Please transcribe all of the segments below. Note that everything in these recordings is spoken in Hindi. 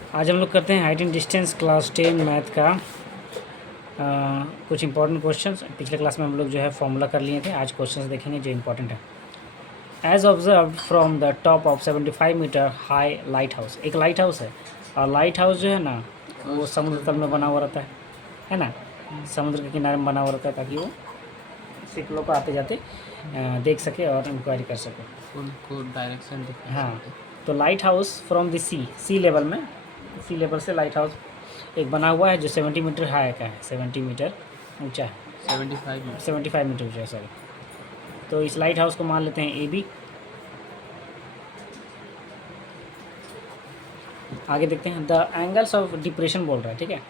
आज हम लोग करते हैं height and distance class 10 math का कुछ इंपॉर्टेंट क्वेश्चंस। पिछले क्लास में हम लोग जो है फॉर्मूला कर लिए थे, आज क्वेश्चंस देखेंगे जो इंपॉर्टेंट है। As observe from the top of 75 meter high lighthouse. एक लाइट हाउस है और लाइट हाउस जो है ना वो समुद्र तल में बना हुआ रहता है ना, समुद्र के किनारे में बना हुआ रहता है ताकि वो सिख लोग आते जाते देख सके और इंक्वायरी कर सके, उनको डायरेक्शन दिखा हाँ। सकते। तो lighthouse from the sea level में, सी लेवल से लाइट हाउस एक बना हुआ है जो 70 मीटर हाई का है, 70 मीटर ऊंचा है, 75 मीटर ऊंचा है सॉरी। तो इस लाइट हाउस को मान लेते हैं ए बी। आगे देखते हैं द एंगल्स ऑफ डिप्रेशन बोल रहा है, ठीक है।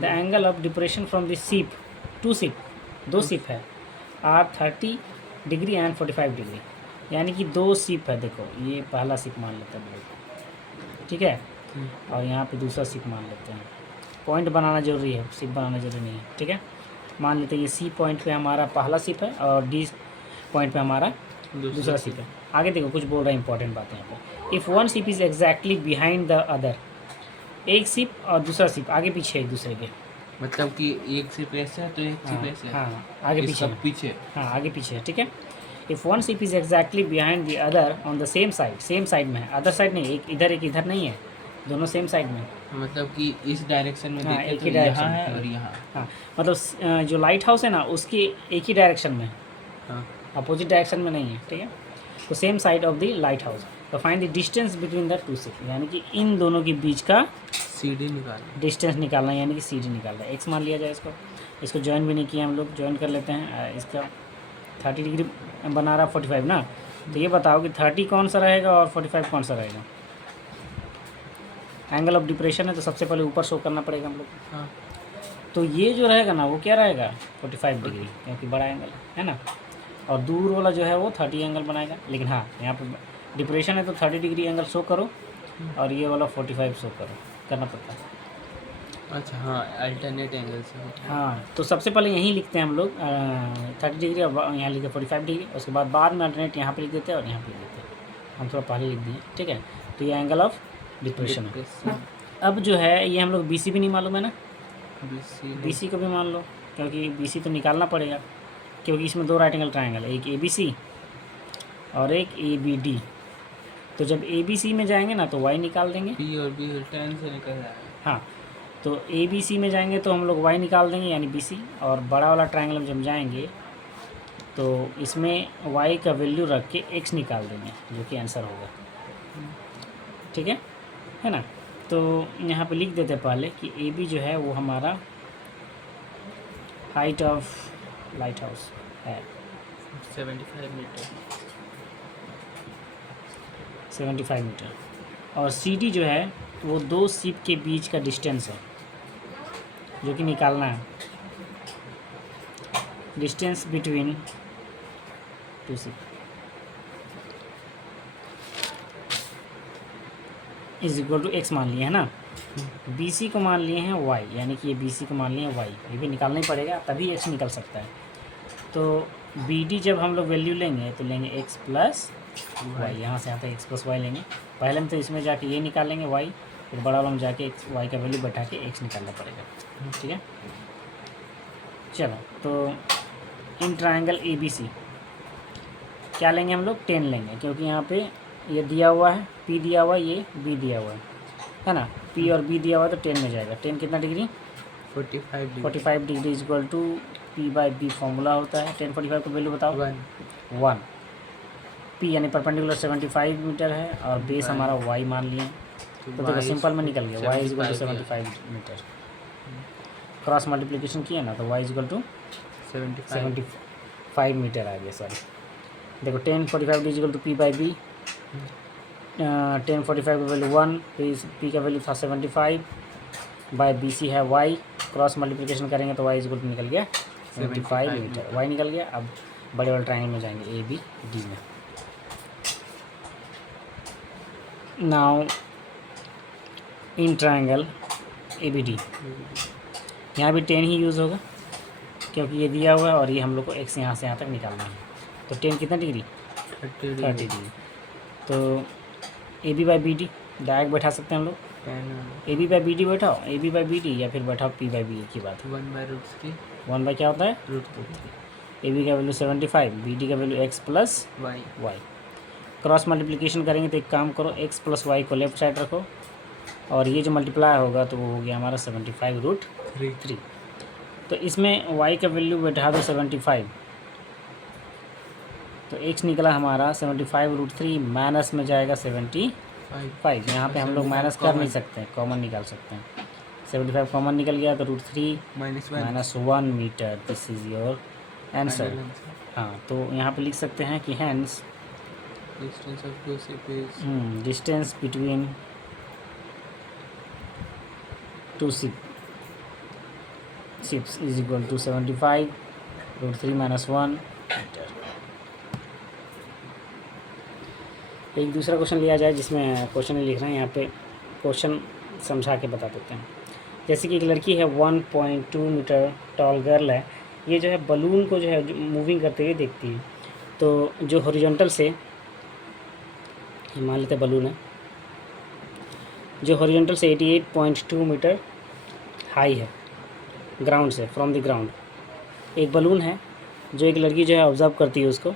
The angle of depression from the ship to सीप, दो सीप है, आर 30 डिग्री एंड 45 डिग्री, यानी कि दो सीप है। देखो ये पहला सीप मान लेते हैं हम लोग, ठीक है, और यहाँ पे दूसरा सीप मान लेते हैं। पॉइंट बनाना जरूरी है, सीप बनाना जरूरी नहीं है, ठीक है। मान लेते हैं ये सी पॉइंट पे हमारा पहला सीप है और डी पॉइंट पे हमारा दूसरा सीप है। आगे देखो कुछ बोल रहा है इंपॉर्टेंट बातें यहाँ पे। इफ़ वन सीप is exactly behind the other, एक सीप और दूसरा सीप आगे पीछे एक दूसरे के, मतलब कि एक सीप ऐसे है तो एक सीप ऐसे है। हाँ आगे पीछे है। पीछे, हाँ आगे पीछे है, ठीक है। इफ़ वन सीप is exactly behind the other on the same side, same side में है, अदर साइड नहीं, एक इधर नहीं है, दोनों सेम साइड में। मतलब कि इस डायरेक्शन में हाँ, देखें एक तो ही यहाँ डायरेक्शन है और यहाँ। हाँ मतलब जो लाइट हाउस है ना उसकी एक ही डायरेक्शन में, हाँ, अपोजिट डायरेक्शन में नहीं है, ठीक है। तो same side of the lighthouse. तो find the distance between the two ships, यानी कि इन दोनों के बीच का सीढ़ी निकाल डिस्टेंस निकालना, यानी कि सी डी निकालना है। एक्स मान लिया जाए इसको ज्वाइन भी नहीं किया हम लोग, ज्वाइन कर लेते हैं। इसका 30 डिग्री बना रहा 45 ना, तो ये बताओ कि 30 कौन सा रहेगा और 45 कौन सा रहेगा। एंगल ऑफ डिप्रेशन है तो सबसे पहले ऊपर शो करना पड़ेगा हम लोग को। हाँ, तो ये जो रहेगा ना वो क्या रहेगा 45 डिग्री, क्योंकि बड़ा एंगल है ना, और दूर वाला जो है वो 30 एंगल बनाएगा। लेकिन हाँ यहाँ पे डिप्रेशन है तो 30 डिग्री एंगल शो करो और ये वाला 45 शो करो, करना पड़ता है। अच्छा हाँ, अल्टरनेट एंगल से होता है। हाँ तो सबसे पहले यहीं लिखते हैं हम लोग 30 डिग्री, और यहाँ लिखते 45 डिग्री, उसके बाद में अल्टरनेट यहाँ पे लिख देते हैं और यहाँ पे लिख देते हैं। हम थोड़ा पहले लिख दिए, ठीक है। तो ये एंगल ऑफ डिप्रेशन है। अब जो है ये हम लोग बी सी भी नहीं मालूम है ना, बी सी को भी मान लो, क्योंकि बी सी तो निकालना पड़ेगा, क्योंकि इसमें दो राइट एंगल ट्रायंगल है, एक ए बी सी और एक ए बी डी। तो जब ए बी सी में जाएंगे ना तो वाई निकाल देंगे, बी और बी टेन से निकल जाएगा। हाँ तो ए बी सी में जाएंगे तो हम लोग वाई निकाल देंगे यानी बी सी, और बड़ा वाला ट्रायंगल में जब जाएंगे तो इसमें वाई का वैल्यू रख के एक्स निकाल देंगे, जो कि आंसर होगा, ठीक है ना। तो यहाँ पे लिख देते पहले कि ए बी जो है वो हमारा हाइट ऑफ लाइट हाउस है 75 मीटर, 75 मीटर, और सी डी जो है वो दो सीप के बीच का डिस्टेंस है जो कि निकालना है, distance between two ship is equal to x मान लिए है ना। बी सी को मान लिए हैं वाई, यानी कि ये बी सी को मान लिए हैं वाई, ये भी निकालना ही पड़ेगा तभी एक्स निकल सकता है। तो बी डी जब हम लोग वैल्यू लेंगे तो लेंगे एक्स प्लस वाई, यहाँ से आता है एक्स प्लस वाई लेंगे। पहले में तो इसमें जाके ये निकालेंगे वाई, फिर बड़ा वाला में जाके एक्स वाई का वैल्यू बैठा के एक्स निकालना पड़ेगा, ठीक है। चलो तो इन ट्रायंगल ए बी सी क्या लेंगे हम लोग 10 लेंगे, क्योंकि यहाँ पे ये दिया हुआ है पी दिया हुआ है, ये बी दिया हुआ है ना, पी और बी दिया हुआ है तो 10 में जाएगा। 10 कितना degree 45 degree is equal to P by B formula होता है। 10 45 का वैल्यू बताओ 1 पी यानी परपेंडिकुलर 75 मीटर है और बेस हमारा वाई मान लिए, तो देखो सिंपल में निकल गया y is equal to 75 metre. Cross multiplication किया ना तो y is equal to 75 metre आ गया, सॉरी। देखो 10 45 is equal to P by b, 10 45 का वैल्यू 1, पी का वैल्यू था 75 बाई बी सी है वाई, क्रॉस मल्टीप्लिकेशन करेंगे तो वाई इज इक्वल टू निकल गया 75 मीटर, वाई निकल गया। अब बड़े वाले ट्रायंगल में जाएंगे ए बी डी में। Now in triangle A B D यहाँ भी 10 ही यूज़ होगा, क्योंकि ये दिया हुआ है और ये हम लोग को एक्स यहाँ से यहाँ तक निकालना है। तो 10 कितना डिग्री 30 डिग्री। तो a b by B d direct बैठा सकते हैं हम लोग, tan a b by B d बैठाओ, a b by B d, या फिर बैठाओ पी बाई बी की बात। 1/√3 1 बाई क्या होता है √3 ए बी का वैल्यू 75, बी डी का value x plus y y. Cross multiplication करेंगे तो एक काम करो, एक्स प्लस वाई को लेफ्ट साइड रखो और ये जो मल्टीप्लाई होगा तो वो हो गया हमारा 75√3। तो इसमें वाई का वैल्यू बैठा दो 75, तो एक्स निकला हमारा 75√3, माइनस में जाएगा 75। यहाँ पे हम लोग माइनस कर नहीं सकते हैं, कॉमन निकाल सकते हैं। 75 कॉमन निकल गया तो √3 -1 -1 metre. This is your answer. हाँ, तो यहाँ पे लिख सकते हैं कि hence distance of two ship is distance between two ships is equal to 75√3 -1 metre. एक दूसरा क्वेश्चन लिया जाए जिसमें क्वेश्चन नहीं लिख रहे हैं, यहाँ पे क्वेश्चन समझा के बता देते हैं। जैसे कि एक लड़की है 1.2 मीटर टॉल गर्ल है, ये जो है बलून को जो है मूविंग करते हुए देखती है। तो जो हॉरिजॉन्टल से, मान लेते हैं बलून है, जो हॉरिजॉन्टल से 88.2 मीटर हाई है ग्राउंड से, फ्रॉम द ग्राउंड। एक बलून है जो एक लड़की जो है ऑब्जर्व करती है उसको।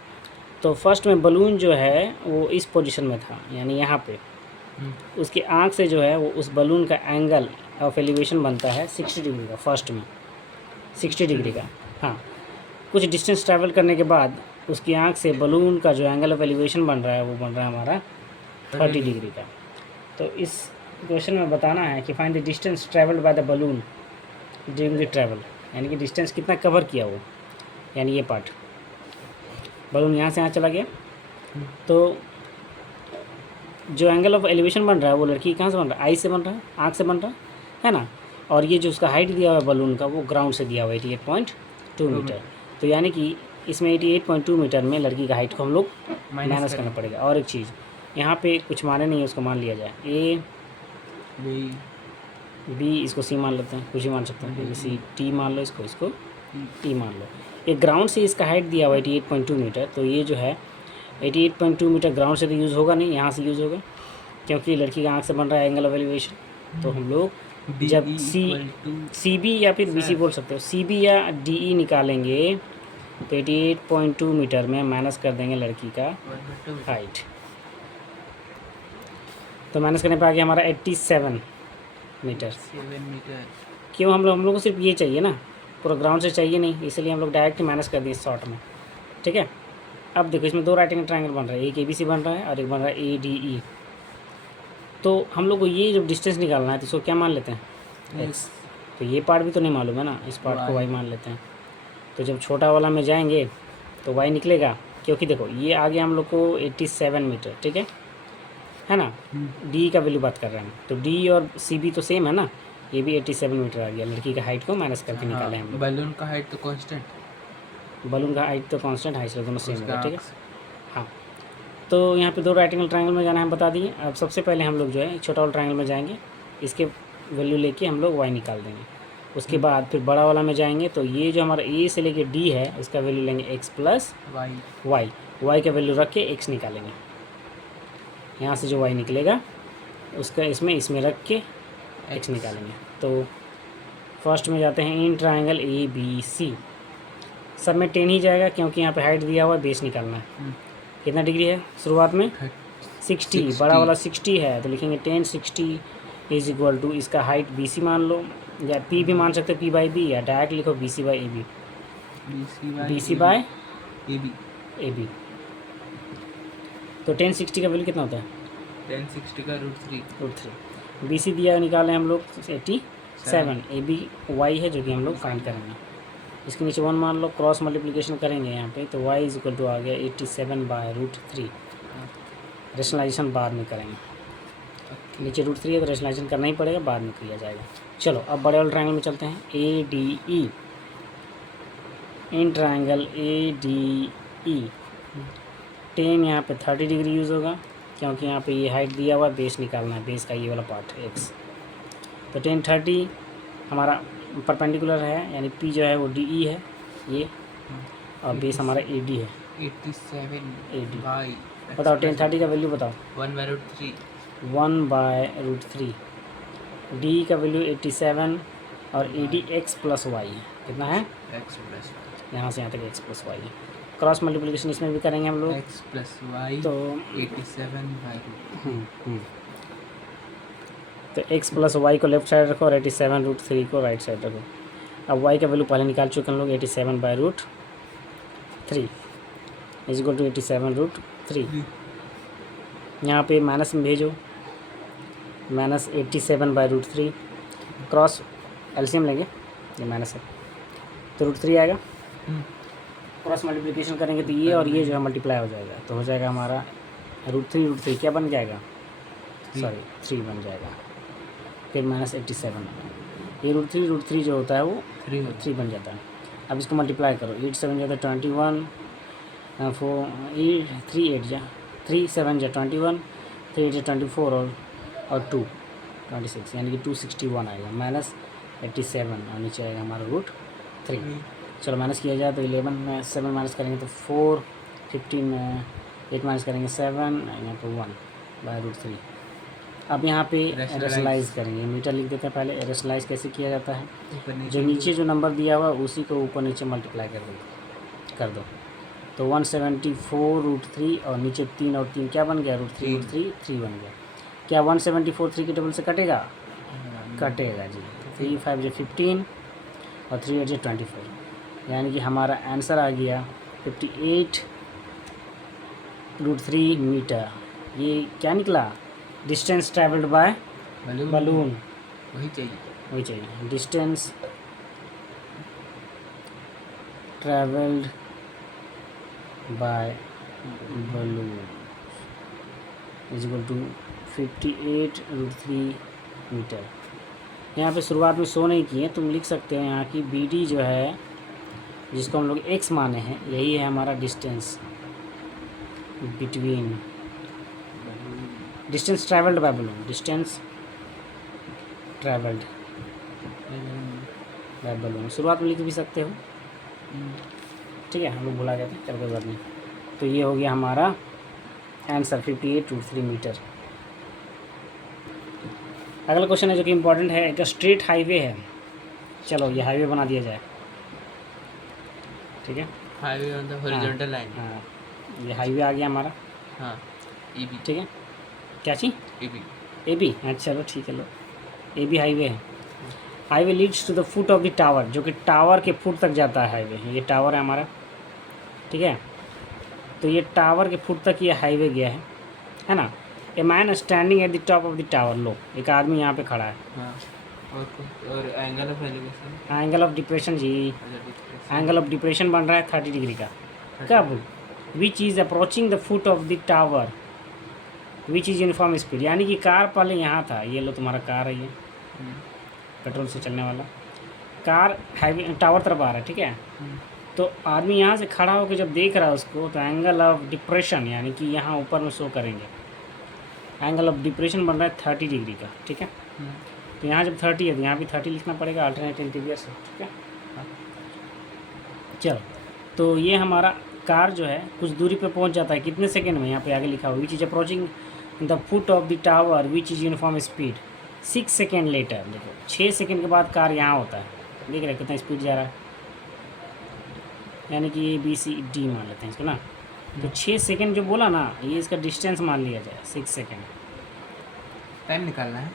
तो फर्स्ट में बलून जो है वो इस पोजीशन में था, यानी यहाँ पे उसकी आँख से जो है वो उस बलून का एंगल ऑफ एलिवेशन बनता है 60 डिग्री का, फर्स्ट में 60 डिग्री का। हाँ, कुछ डिस्टेंस ट्रैवल करने के बाद उसकी आँख से बलून का जो एंगल ऑफ एलिवेशन बन रहा है वो बन रहा है हमारा 30 डिग्री का। तो इस क्वेश्चन में बताना है कि find the distance travelled by the balloon during the travel, यानी कि डिस्टेंस कितना कवर किया वो, यानी ये पार्ट बलून यहाँ से यहाँ चला गया। तो जो एंगल ऑफ एलिवेशन बन रहा है वो लड़की कहाँ से बन रहा है, आई से बन रहा है, आँख से बन रहा है ना। और ये जो उसका हाइट दिया हुआ है बलून का वो ग्राउंड से दिया हुआ है 88.2 मीटर। तो यानी कि इसमें 88.2 मीटर में लड़की का हाइट को हम लोग माइनस करना पड़ेगा। और एक चीज़ यहाँ पे कुछ माने नहीं है, उसको मान लिया जाए ए बी, इसको सी मान लेते हैं, कुछ ही मान सकते हैं, सी टी मान लो, इसको टी मान लो। एक ग्राउंड से इसका हाइट दिया हुआ 88.2 मीटर, तो ये जो है 88.2 मीटर ग्राउंड से तो यूज़ होगा नहीं, यहाँ से यूज़ होगा क्योंकि लड़की का आँख से बन रहा है एंगल ऑफ एलिवेशन। तो हम लोग जब सी बी या फिर बी सी बोल सकते हो, सी बी या डी ई निकालेंगे तो 88.2 मीटर में माइनस कर देंगे लड़की का हाइट। तो माइनस करने पर आ गया हमारा 87 मीटर। क्यों, हम लोग को सिर्फ ये चाहिए ना, पूरा ग्राउंड से चाहिए नहीं, इसलिए हम लोग डायरेक्ट माइनस कर दिए शॉर्ट में। ठीक है, अब देखो इसमें दो राइट एंगल ट्रायंगल बन रहा है, एक ए बी सी बन रहा है और एक बन रहा है ए डी ई। तो हम लोग को ये जो डिस्टेंस निकालना है तो इसको क्या मान लेते हैं, एक्स। तो ये पार्ट भी तो नहीं मालूम है ना, इस पार्ट को वाई मान लेते हैं। तो जब छोटा वाला में जाएंगे तो वाई निकलेगा, क्योंकि देखो ये आ गया हम लोग को 87 मीटर, ठीक है ना। डी का वैल्यू बात कर रहे हैं, तो डी और सी बी तो सेम है ना, ये भी 87 मीटर आ गया। लड़की का हाइट को माइनस करके निकाले हम लोग। बलून का हाइट तो कांस्टेंट, बलून का हाइट तो कांस्टेंट हाइट से दोनों सेम होगा, ठीक है। हाँ, तो यहाँ पे दो राइट एंगल ट्रायंगल में जाना है, हम बता दिए। अब सबसे पहले हम लोग जो है छोटा वाला ट्रायंगल में जाएंगे, इसके वैल्यू लेके हम लोग वाई निकाल देंगे। उसके बाद फिर बड़ा वाला में जाएंगे, तो ये जो हमारा ए से लेके डी है इसका वैल्यू लेंगे एक्स प्लस वाई का वैल्यू रख के एक्स निकालेंगे। यहाँ से जो वाई निकलेगा उसका इसमें रख के एक्स निकालेंगे। तो फर्स्ट में जाते हैं in triangle A B C, सब में 10 ही जाएगा क्योंकि यहाँ पे हाइट दिया हुआ है, बेस निकालना है। कितना डिग्री है शुरुआत में 60, बड़ा वाला 60 है तो लिखेंगे 10 60 इज इक्वल टू, इसका हाइट बी सी मान लो, या पी भी मान सकते हो, पी बाई बी, या डायरेक्ट लिखो B C by A B, B C by A B. तो 10 60 का वैल्यू कितना होता है, 10 60 का √3। बी सी दिया निकाले हम लोग 87, ए बी वाई है जो कि हम लोग फाइंड करेंगे। इसके नीचे 1 मान लो, क्रॉस मल्टीप्लिकेशन करेंगे यहाँ पे, तो y इज इक्वल टू आ गया 87/√3। रेशनलाइजेशन बाद में करेंगे, नीचे √3 है तो रेशनलाइजेशन करना ही पड़ेगा, बाद में किया जाएगा। चलो अब बड़े वाले ट्रायंगल में चलते हैं, A D E. In triangle A D E 10 यहाँ पे 30 डिग्री यूज़ होगा क्योंकि यहाँ पे ये हाइट दिया हुआ है, बेस निकालना है, बेस का ये वाला पार्ट है एक्स। तो 10 30 हमारा परपेंडिकुलर है, यानी पी जो है वो डी ई है ये, और बेस हमारा ए डी है 87 ए डी। बाई, बताओ 10 30 का वैल्यू बताओ। 1/√3। 1/√3 डी का वैल्यू 87 और A D x plus y है, कितना है एक्स प्लस यहाँ से यहाँ तक एक्स प्लस वाई है। क्रॉस मल्टीप्लिकेशन इसमें भी करेंगे हम लोग, एक्स प्लस वाई तो 87/√3। तो एक्स प्लस वाई को लेफ्ट साइड रखो और 87√3 को राइट साइड रखो। अब वाई का वैल्यू पहले निकाल चुके हम लोग 87/√3 इज इक्वल टू 87√3। यहाँ पे माइनस में भेजो, माइनस 87/√3 क्रॉस एलसीएम लेंगे, ये माइनस है तो √3 आएगा। क्रॉस मल्टीप्लिकेशन करेंगे तो ये और ये जो है मल्टीप्लाई हो जाएगा, तो हो जाएगा हमारा √3 क्या बन जाएगा, सॉरी 3 बन जाएगा, फिर माइनस 87, ये √3 जो होता है वो 3 बन जाता है। अब इसको मल्टीप्लाई करो, 8 7 जाता है 21, 4 3 8 जा 3 7 जा 21, 3 8 जा 24 और 2 26, यानी कि 261 आएगा माइनस 87 और नीचे आएगा हमारा √3। चलो माइनस किया जाए तो 11 में 7 माइनस करेंगे तो 4, 15 में 8 माइनस करेंगे 7, यहाँ पर 1/√3। अब यहाँ पे रेशनलाइज करेंगे, मीटर लिख देते हैं पहले। रेशनलाइज कैसे किया जाता है, जो नीचे जो नंबर दिया हुआ है उसी को ऊपर नीचे मल्टीप्लाई कर दो तो 174√3 और नीचे 3 और 3 क्या बन गया, √3 बन गया। क्या 174 3 के टेबल से कटेगा, कटेगा जी। 3 5 जो 15 और 3 8 जो 24, यानी कि हमारा आंसर आ गया 58√3 मीटर। ये क्या निकला, डिस्टेंस ट्रैवल्ड बाय बलून, वही चाहिए। Distance travelled by balloon is equal to 58√3 metre. यहाँ पे शुरुआत में शो नहीं किए, तुम लिख सकते हो यहाँ की बी डी जो है जिसको हम लोग x माने हैं, यही है हमारा distance between distance travelled by balloon, distance travelled by balloon शुरुआत में लिख भी सकते हो, ठीक है, हम लोग भुला गए थे, चल कोई बात नहीं। तो ये हो गया हमारा आंसर 58√3 मीटर। अगला क्वेश्चन है जो कि इम्पोर्टेंट है, एक स्ट्रेट हाईवे है, चलो ये हाईवे बना दिया जाए, ठीक है, highway on the horizontal line. हाँ ये हाईवे आ गया हमारा, हाँ ईबी, ठीक है, क्या चीज़ ए बी, अच्छा चलो ठीक है, लो ए बी हाईवे है। Highway leads to the foot of the tower, जो कि टावर के फुट तक जाता है हाईवे, ये टावर है हमारा, ठीक है, तो ये टावर के फुट तक ये हाईवे गया है ना। A man standing at the top of the tower, लो एक आदमी यहाँ पे खड़ा है, हाँ, और angle of elevation, angle of depression जी, एंगल ऑफ डिप्रेशन बन रहा है 30 डिग्री का। कब, which is approaching the foot of the tower which is uniform speed, यानी कि कार पहले यहाँ था, ये लो तुम्हारा कार है, ये पेट्रोल से चलने वाला कार हाईवे टावर तरफ आ रहा है, ठीक है, तो आदमी यहाँ से खड़ा होकर जब देख रहा है उसको, तो एंगल ऑफ डिप्रेशन यानी कि यहाँ ऊपर में शो करेंगे, एंगल ऑफ डिप्रेशन बन रहा है 30 डिग्री का, ठीक है, तो यहाँ जब 30 है तो यहाँ भी 30 लिखना पड़ेगा अल्टरनेट इंटीरियर से, ठीक है। चलो तो ये हमारा कार जो है कुछ दूरी पे पहुँच जाता है, कितने सेकेंड में, यहाँ पे आगे लिखा हुआ which is approaching the foot of the tower which is uniform speed 6 second later. देखो 6 सेकेंड के बाद कार यहाँ होता है, देख रहे कितना स्पीड जा रहा है, यानी कि ए बी सी डी मान लेते हैं इसको ना, तो 6 सेकेंड जो बोला ना, ये इसका डिस्टेंस मान लिया जाए 6 सेकेंड। टाइम निकालना है,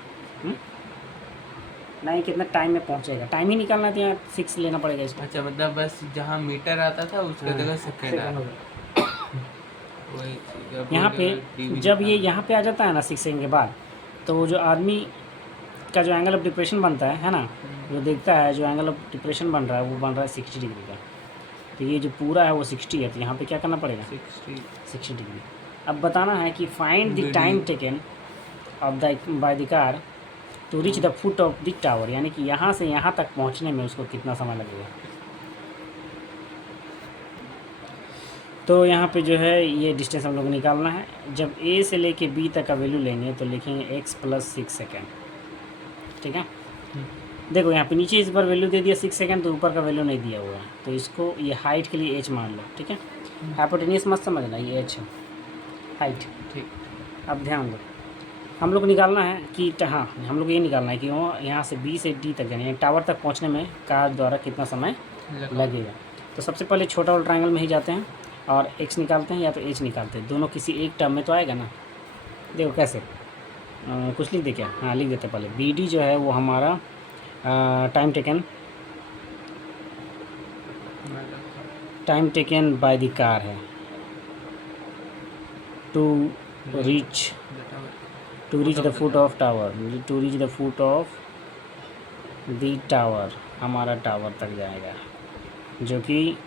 नहीं कितना टाइम में पहुँचेगा, टाइम ही निकालना है तो यहाँ 6 लेना पड़ेगा इसको। अच्छा मतलब बस जहाँ मीटर आता था उसका जगह सेकेंड आ यहाँ पे जब ये यहाँ पे आ जाता है ना 6 सेकेंड के बाद, तो वो जो आदमी का जो एंगल ऑफ डिप्रेशन बनता है ना, जो देखता है जो एंगल ऑफ डिप्रेशन बन रहा है वो बन रहा है 60 डिग्री का, तो ये जो पूरा है वो 60 है, तो यहाँ पे क्या करना पड़ेगा 60 डिग्री। अब बताना है कि find the time taken of the by the car to reach the foot of the tower, यानी कि यहाँ से यहाँ तक पहुँचने में उसको कितना समय लगेगा। तो यहाँ पे जो है ये डिस्टेंस हम लोग को निकालना है। जब ए से लेके बी तक का वैल्यू लेंगे तो लिखेंगे x + 6 सेकेंड, ठीक है। देखो यहाँ पे नीचे इस बार वैल्यू दे दिया 6 सेकेंड, तो ऊपर का वैल्यू नहीं दिया हुआ है, तो इसको ये हाइट के लिए h मान लो, ठीक है। हाइपोटेनियस मत समझना, ये h है हाइट, ठीक। अब ध्यान दो हम लोग को निकालना है कि हाँ हम लोग ये निकालना है कि वो यहाँ से बी से डी तक यानी टावर तक पहुँचने में कार द्वारा कितना समय लगेगा। तो सबसे पहले छोटा वाला ट्रायंगल में ही जाते हैं और एक्स निकालते हैं या तो एच निकालते हैं, दोनों किसी एक टर्म में तो आएगा ना। देखो कैसे कुछ लिख दे क्या, हाँ लिख देते पहले। बी डी जो है वो हमारा time taken by the car है to reach the foot of tower, to reach the foot of the tower, हमारा टावर तक जाएगा जो कि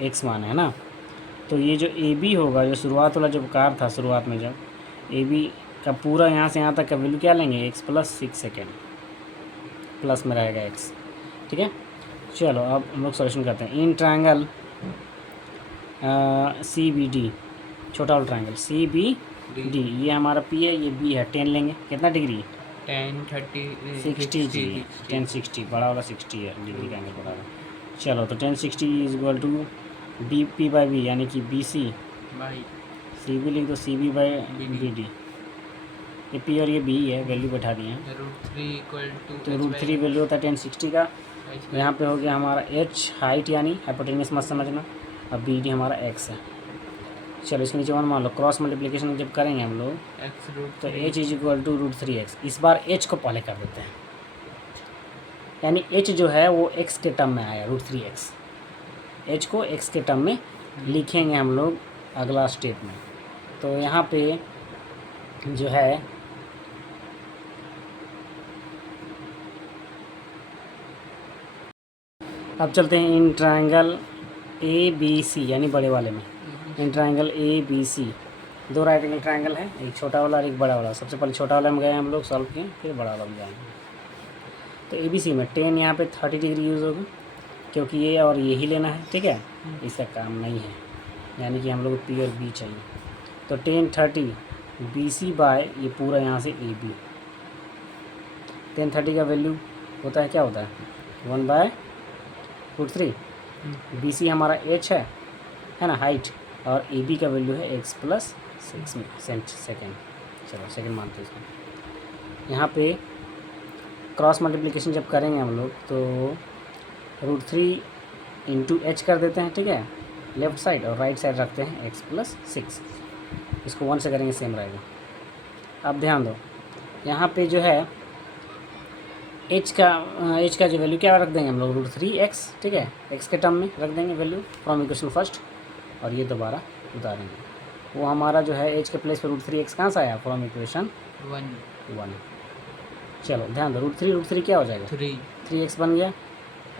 एक्स मान है ना। तो ये जो ए बी होगा, जो शुरुआत वाला जब कार था शुरुआत में, जब ए बी का पूरा यहाँ से यहाँ तक का वैल्यू क्या लेंगे, एक्स प्लस 6 सेकेंड, प्लस में रहेगा एक्स। ठीक है, चलो अब हम लोग सॉल्यूशन करते हैं। In triangle C B D, छोटा वाला ट्रायंगल सी बी डी, ये हमारा पी है, ये बी है, 10 लेंगे, कितना डिग्री, 60 जी, 1060, बड़ा वाला 60 है डिग्री का एंगल बड़ा वाला। चलो तो 1060 is equal to B P by B यानी कि B C by C B लिख दो, C B by B D, ये पी और ये बी है, वैल्यू बैठा दिए हैं। तो √3 वैल्यू होता है 1060 का। यहाँ पे हो गया हमारा एच हाइट यानी हाइपोटेन्यूस मत समझना, अब बी डी हमारा एक्स है। चलो इसके नीचे 1 मान लो, क्रॉस मल्टीप्लिकेशन जब करेंगे हम लोग तो H is equal to √3x। इस बार एच को पहले कर देते हैं, यानी एच जो है वो एक्स के टर्म में आया, √3x। एच को एक्स के टर्म में लिखेंगे हम लोग अगला स्टेप में। तो यहाँ पे जो है अब चलते हैं in triangle A B C यानी बड़े वाले में। इन ट्रायंगल ए बी सी, दो राइट एंगल ट्रायंगल है, एक छोटा वाला और एक बड़ा वाला। सबसे पहले छोटा वाला में गए हम लोग, सॉल्व किए, फिर बड़ा वाला में जाएंगे। तो ए बी सी में 10 यहाँ पे 30 डिग्री यूज़ होगा, क्योंकि ये और ये ही लेना है। ठीक है, इसका काम नहीं है, यानी कि हम लोग को पी और बी चाहिए। तो 1030 बी सी बाय ये पूरा यहाँ से ए बी, 1030 का वैल्यू होता है, क्या होता है 1/√3। बी सी हमारा एच है ना, हाइट, और ए बी का वैल्यू है एक्स प्लस 6 सेकेंड। चलो सेकेंड मानते हैं इसको। यहाँ पे क्रॉस मल्टीप्लिकेशन जब करेंगे हम लोग तो √3 इंटू एच कर देते हैं। ठीक है, लेफ्ट साइड, और राइट साइड रखते हैं एक्स प्लस 6। इसको 1 से करेंगे सेम रहेगा। अब ध्यान दो, यहाँ पे जो है एच का जो वैल्यू क्या रख देंगे हम लोग, √3x। ठीक है, एक्स के टर्म में रख देंगे वैल्यू फ्रॉम इक्वेशन फर्स्ट, और ये दोबारा उतारेंगे। वो हमारा जो है एच के प्लेस पर √3x कहाँ से आया, फ्रॉम इक्वेशन 1। चलो ध्यान दो, √3 क्या हो जाएगा, 3x बन गया,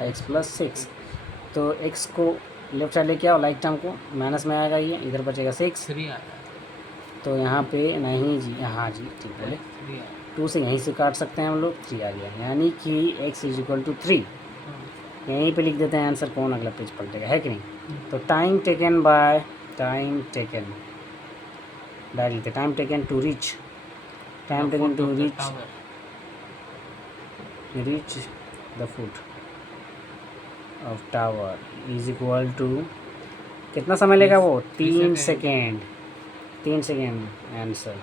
x प्लस 6। तो x को लेफ्ट साइड लेके आओ, लाइक टर्म को माइनस में आएगा, ये इधर बचेगा 6। तो यहाँ पे नहीं जी, हाँ जी ठीक बोले, 2 से यहीं से काट सकते हैं हम लोग, 3 आ गया, यानी कि x इज इक्वल टू 3। यहीं पे लिख देते हैं आंसर, कौन अगला पेज पलटेगा, है कि नहीं। तो टाइम टेकन डाल देते, time taken to reach the foot of tower is equal to, कितना समय लेगा वो, 3 सेकेंड। आंसर